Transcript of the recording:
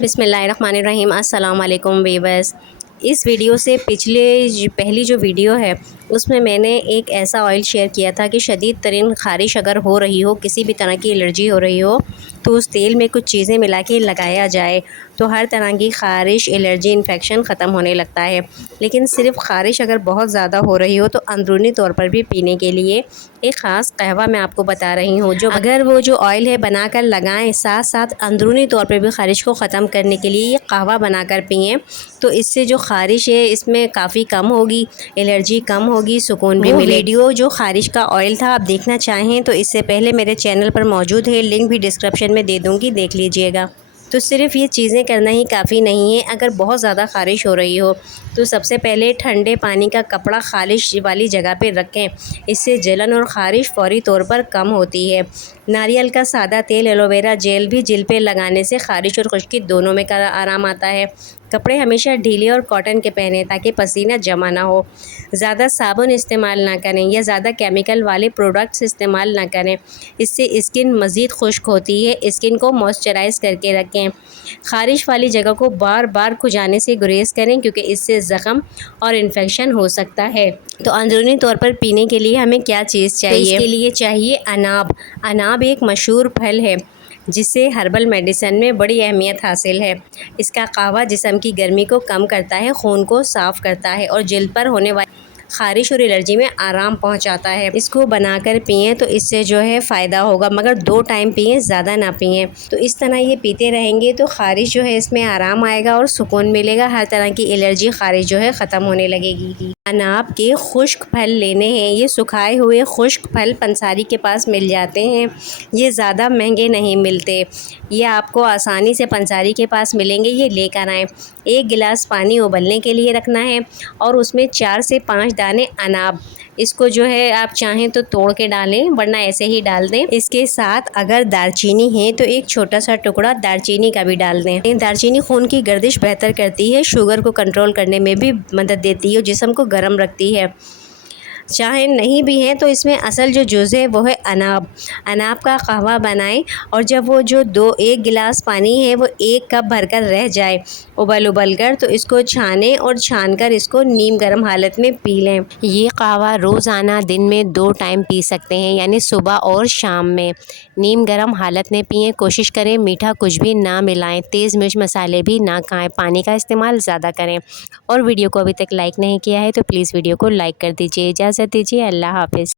बिस्मिल्लाहिर्रहमानिर्रहीम। अस्सलाम वालेकुम वीवर्स। इस वीडियो से पहली जो वीडियो है उसमें मैंने एक ऐसा ऑयल शेयर किया था कि शदीद तरीन ख़ारिश अगर हो रही हो, किसी भी तरह की एलर्जी हो रही हो, तो उस तेल में कुछ चीज़ें मिला के लगाया जाए तो हर तरह की ख़ारिश, एलर्जी, इन्फेक्शन ख़त्म होने लगता है। लेकिन सिर्फ ख़ारिश अगर बहुत ज़्यादा हो रही हो तो अंदरूनी तौर पर भी पीने के लिए एक ख़ास कहवा मैं आपको बता रही हूँ, जो अगर वो जो ऑयल है बनाकर लगाएं, साथ साथ अंदरूनी तौर पर भी ख़ारिश को ख़त्म करने के लिए ये कहवा बनाकर पिएँ, तो इससे जो ख़ारिश है इसमें काफ़ी कम होगी, एलर्जी कम होगी, सुकून भी मिलेगा। वीडियो जो ख़ारिश का ऑयल था, आप देखना चाहें तो इससे पहले मेरे चैनल पर मौजूद है, लिंक भी डिस्क्रिप्शन में दे दूँगी, देख लीजिएगा। तो सिर्फ़ ये चीज़ें करना ही काफ़ी नहीं है। अगर बहुत ज़्यादा ख़ारिश हो रही हो तो सबसे पहले ठंडे पानी का कपड़ा ख़ारिश वाली जगह पे रखें, इससे जलन और ख़ारिश फ़ौरी तौर पर कम होती है। नारियल का सादा तेल, एलोवेरा जेल भी जिल पे लगाने से ख़ारिश और खुश्की दोनों में आराम आता है। कपड़े हमेशा ढीले और कॉटन के पहनें ताकि पसीना जमा ना हो। ज़्यादा साबुन इस्तेमाल ना करें या ज़्यादा केमिकल वाले प्रोडक्ट्स इस्तेमाल ना करें, इससे स्किन मज़ीद खुश्क होती है। स्किन को मॉइस्चराइज़ करके रखें। ख़ारिश वाली जगह को बार बार खुजाने से गुरेज करें, क्योंकि इससे ज़ख़म और इन्फेक्शन हो सकता है। तो अंदरूनी तौर पर पीने के लिए हमें क्या चीज़ चाहिए? तो इसके लिए चाहिए अनाब। अनाब एक मशहूर फल है जिसे हर्बल मेडिसिन में बड़ी अहमियत हासिल है। इसका कहवा जिस्म की गर्मी को कम करता है, खून को साफ़ करता है और जिल्द पर होने वाली ख़ारिश और एलर्जी में आराम पहुंचाता है। इसको बनाकर पिएं तो इससे जो है फ़ायदा होगा, मगर 2 टाइम पिएं, ज़्यादा ना पिएं। तो इस तरह ये पीते रहेंगे तो ख़ारिश जो है इसमें आराम आएगा और सुकून मिलेगा। हर तरह की एलर्जी, ख़ारिश जो है ख़त्म होने लगेगी। अनाब के खुश्क फल लेने हैं। ये सुखाए हुए खुश्क फल पंसारी के पास मिल जाते हैं। ये ज़्यादा महंगे नहीं मिलते, ये आपको आसानी से पंसारी के पास मिलेंगे। ये लेकर आएँ। 1 गिलास पानी उबलने के लिए रखना है और उसमें 4 से 5 दाने अनाब, इसको जो है आप चाहें तो तोड़ के डालें, वरना ऐसे ही डाल दें। इसके साथ अगर दालचीनी है तो एक छोटा सा टुकड़ा दालचीनी का भी डाल दें। दालचीनी खून की गर्दिश बेहतर करती है, शुगर को कंट्रोल करने में भी मदद देती है, जिस्म को गर्म रखती है। चाहे नहीं भी हैं तो इसमें असल जो जुज़ है वो है अनाब। अनाब का कहवा बनाएं और जब वो जो 1 गिलास पानी है वो 1 कप भरकर रह जाए उबल कर, तो इसको छानें और छानकर इसको नीम गर्म हालत में पी लें। ये कहवा रोज़ाना दिन में 2 टाइम पी सकते हैं, यानी सुबह और शाम में। नीम गर्म हालत में पिएँ। कोशिश करें मीठा कुछ भी ना मिलाएं, तेज़ मिर्च मसाले भी ना खाएं, पानी का इस्तेमाल ज़्यादा करें। और वीडियो को अभी तक लाइक नहीं किया है तो प्लीज़ वीडियो को लाइक कर दीजिए। इजाज़त दीजिए। अल्लाह हाफ़िज़।